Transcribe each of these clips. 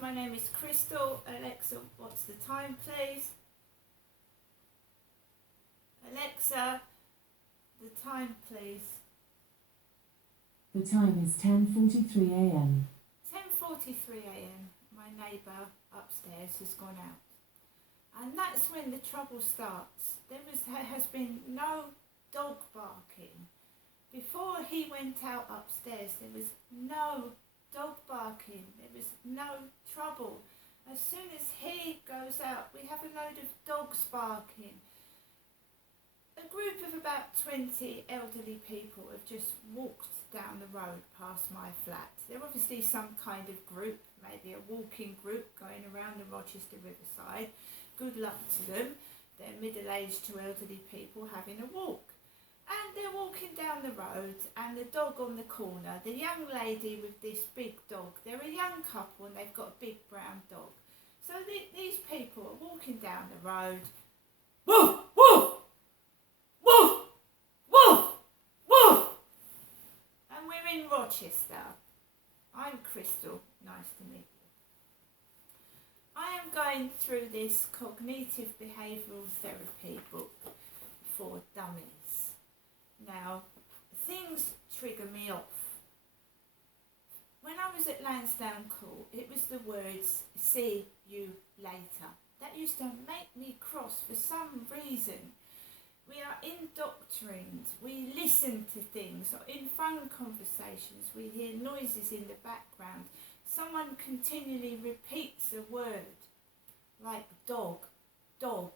my name is Crystal. Alexa, what's the time, please? Alexa, the time, please. The time is 10:43 a.m. 10:43 a.m. My neighbour upstairs has gone out. And that's when the trouble starts. There has been no dog barking. Before he went out upstairs, there was no dog barking. There was no trouble. As soon as he goes out, we have a load of dogs barking. A group of about 20 elderly people have just walked down the road past my flat. They're obviously some kind of group, maybe a walking group going around the Rochester Riverside. Good luck to them. They're middle-aged to elderly people having a walk. And they're walking down the road, and the dog on the corner, the young lady with this big dog, they're a young couple and they've got a big brown dog. So these people are walking down the road. Woof, woof, woof, woof, woof. And we're in Rochester. I'm Crystal. Nice to meet you. I am going through this cognitive behavioural therapy book for dummies. Now, things trigger me off. When I was at Lansdowne Court, it was the words, "see you later." That used to make me cross for some reason. We are indoctrined. We listen to things. In phone conversations, we hear noises in the background. Someone continually repeats a word, like dog, dog,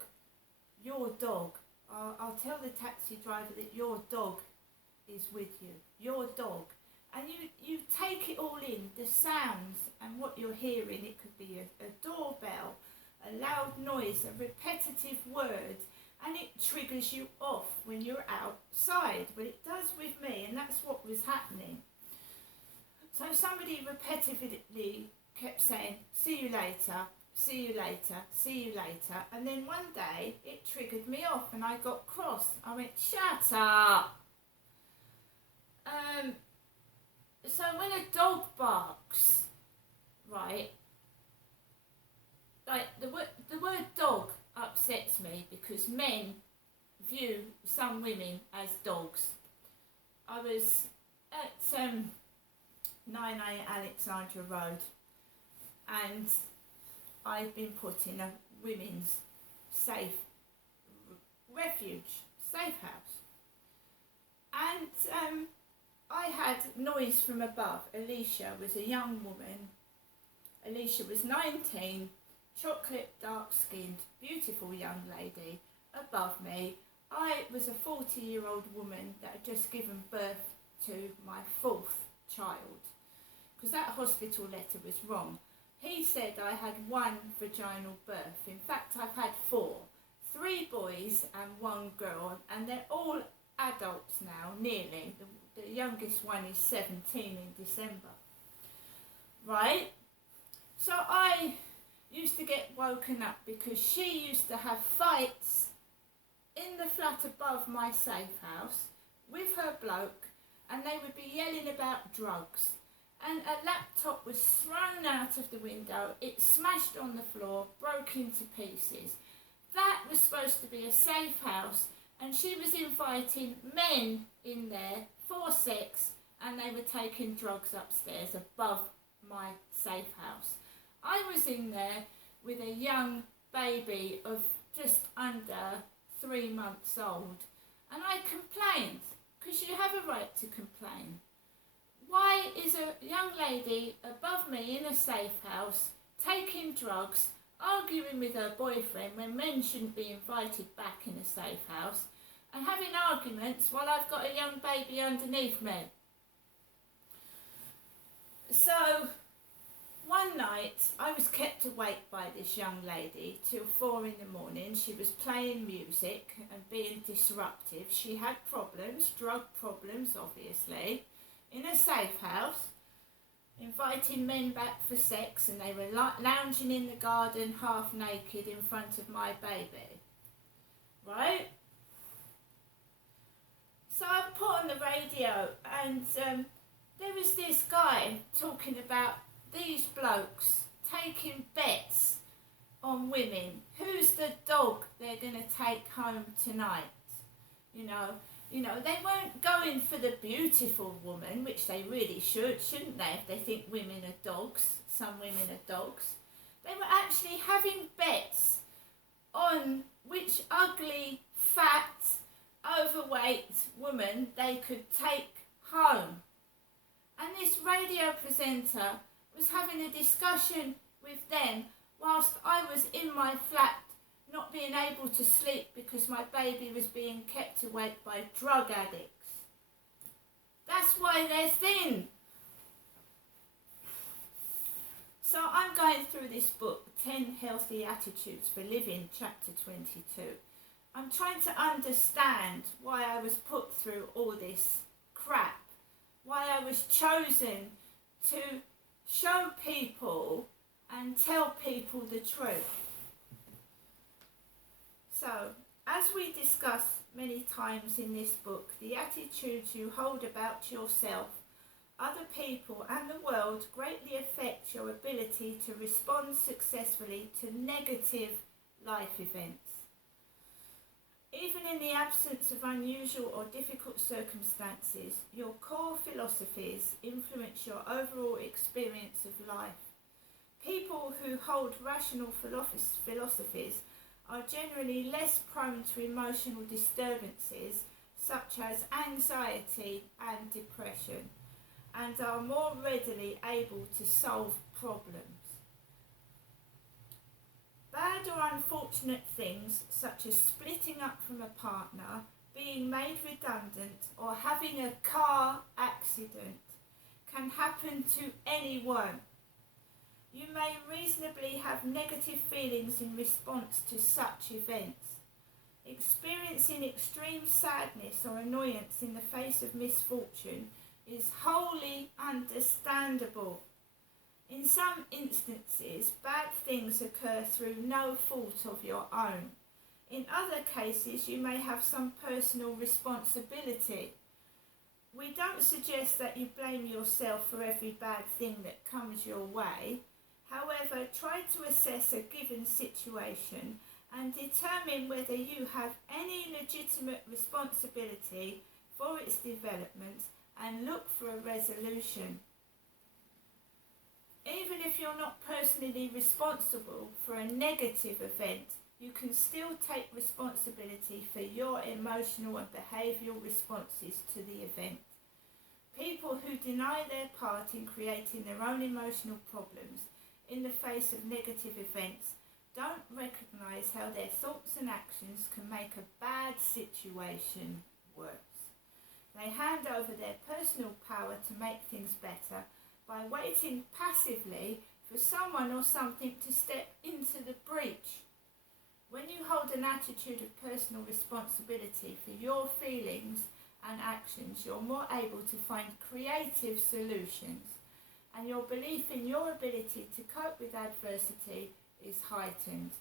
your dog. I'll tell the taxi driver that your dog is with you, your dog. And you take it all in, the sounds and what you're hearing. It could be a doorbell, a loud noise, a repetitive word, and it triggers you off when you're outside. Well, it does with me, and that's what was happening. So somebody repetitively kept saying, "see you later, see you later, see you later." And then one day it triggered me off and I got cross. I went, "Shut up." So when a dog barks, right, like the word dog upsets me because men view some women as dogs. I was at 9A Alexandra Road, and I've been put in a women's safe refuge, safe house. And I had noise from above. Alicia was a young woman. Alicia was 19, chocolate dark-skinned, beautiful young lady above me. I was a 40-year-old woman that had just given birth to my 4th child, because that hospital letter was wrong. He said I had 1 vaginal birth. In fact, I've had 4. 3 boys and 1 girl, and they're all adults now, nearly. The youngest one is 17 in December. Right? So I used to get woken up because she used to have fights in the flat above my safe house with her bloke, and they would be yelling about drugs. And a laptop was thrown out of the window, it smashed on the floor, broke into pieces. That was supposed to be a safe house, and she was inviting men in there for sex, and they were taking drugs upstairs above my safe house. I was in there with a young baby of just under 3 months old, and I complained, because you have a right to complain. Why is a young lady above me in a safe house taking drugs, arguing with her boyfriend when men shouldn't be invited back in a safe house, and having arguments while I've got a young baby underneath me? So one night I was kept awake by this young lady till 4 in the morning. She was playing music and being disruptive. She had problems, drug problems obviously, in a safe house, inviting men back for sex, and they were lounging in the garden half naked in front of my baby. Right? So I put on the radio, and there was this guy talking about these blokes taking bets on women. Who's the dog they're going to take home tonight? You know, they weren't going for the beautiful woman, which they really shouldn't they, if they think women are dogs. Some women are dogs. They were actually having bets on which ugly, fat, overweight woman they could take home. And this radio presenter was having a discussion with them whilst I was in my flat not being able to sleep because my baby was being kept awake by drug addicts. That's why they're thin. So I'm going through this book, 10 Healthy Attitudes for Living, chapter 22. I'm trying to understand why I was put through all this crap, why I was chosen to show people and tell people the truth. So, as we discuss many times in this book, the attitudes you hold about yourself, other people and the world greatly affect your ability to respond successfully to negative life events. Even in the absence of unusual or difficult circumstances, your core philosophies influence your overall experience of life. People who hold rational philosophies are generally less prone to emotional disturbances such as anxiety and depression, and are more readily able to solve problems. Bad or unfortunate things such as splitting up from a partner, being made redundant, or having a car accident can happen to anyone. You may reasonably have negative feelings in response to such events. Experiencing extreme sadness or annoyance in the face of misfortune is wholly understandable. In some instances, bad things occur through no fault of your own. In other cases, you may have some personal responsibility. We don't suggest that you blame yourself for every bad thing that comes your way. However, try to assess a given situation and determine whether you have any legitimate responsibility for its development and look for a resolution. Even if you're not personally responsible for a negative event, you can still take responsibility for your emotional and behavioural responses to the event. People who deny their part in creating their own emotional problems in the face of negative events don't recognise how their thoughts and actions can make a bad situation worse. They hand over their personal power to make things better by waiting passively for someone or something to step into the breach. When you hold an attitude of personal responsibility for your feelings and actions, you're more able to find creative solutions, and your belief in your ability to cope with adversity is heightened.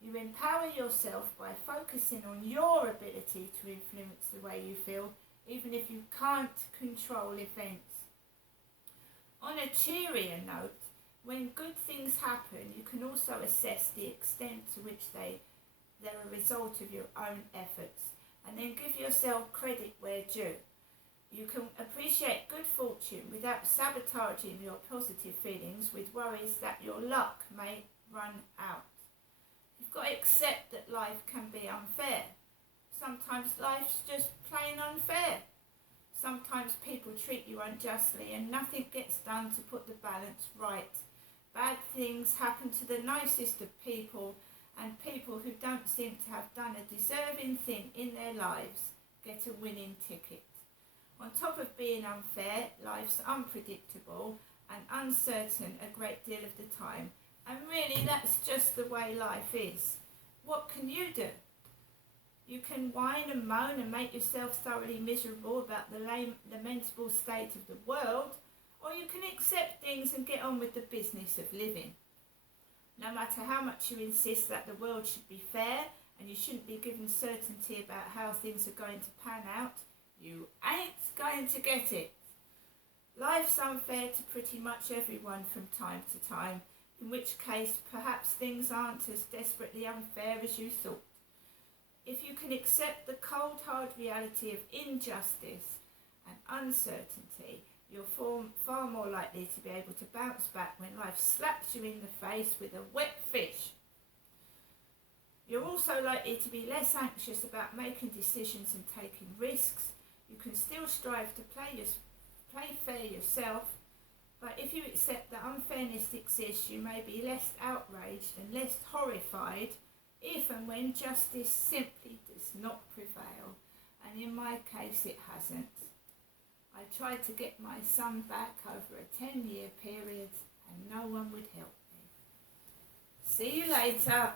You empower yourself by focusing on your ability to influence the way you feel, even if you can't control events. On a cheerier note, when good things happen, you can also assess the extent to which they're a result of your own efforts, and then give yourself credit where due. You can appreciate good fortune without sabotaging your positive feelings with worries that your luck may run out. You've got to accept that life can be unfair. Sometimes life's just plain unfair. Sometimes people treat you unjustly and nothing gets done to put the balance right. Bad things happen to the nicest of people, and people who don't seem to have done a deserving thing in their lives get a winning ticket. On top of being unfair, life's unpredictable and uncertain a great deal of the time. And really, that's just the way life is. What can you do? You can whine and moan and make yourself thoroughly miserable about the lamentable state of the world, or you can accept things and get on with the business of living. No matter how much you insist that the world should be fair and you shouldn't be given certainty about how things are going to pan out, you ain't going to get it. Life's unfair to pretty much everyone from time to time. in which case perhaps things aren't as desperately unfair as you thought. If you can accept the cold hard reality of injustice and uncertainty, you're far more likely to be able to bounce back when life slaps you in the face with a wet fish. You're also likely to be less anxious about making decisions and taking risks. You can still strive to play fair yourself, but if you accept that unfairness exists, you may be less outraged and less horrified if and when justice simply does not prevail. And in my case, it hasn't. I tried to get my son back over a 10-year period and no one would help me. See you later.